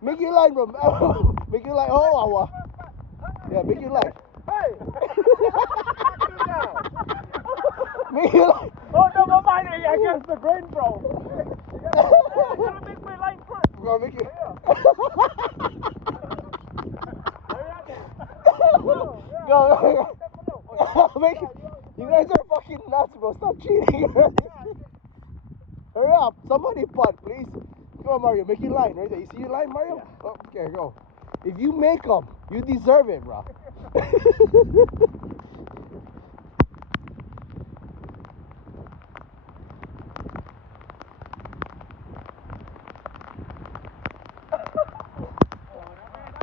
Make your line, bro. Make your line. Oh, yeah, make your line. Hey! Make your line. Oh, never mind. Against the grain, bro. I'm gonna make my line first. Bro, make it. Go. Make it. You guys are fucking nuts, bro. Stop cheating. Hurry up. Somebody putt, please. Come on, Mario. Make your line right there. You see your line, Mario? Yeah. Oh, okay, go. If you make them, you deserve it, bro.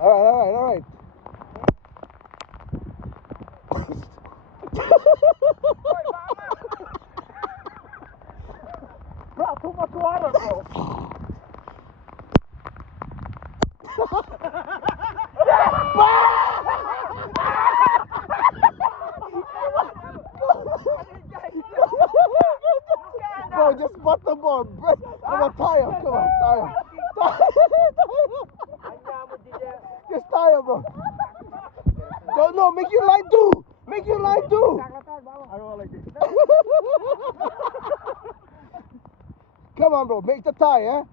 All right. Bro, too much water, bro. Bro, just butt the ball. Come on, tie him. Come on, tie him. Just tie him, bro. No, make your line too. Make your line too. I don't like it. Come on, bro. Make the tie, eh?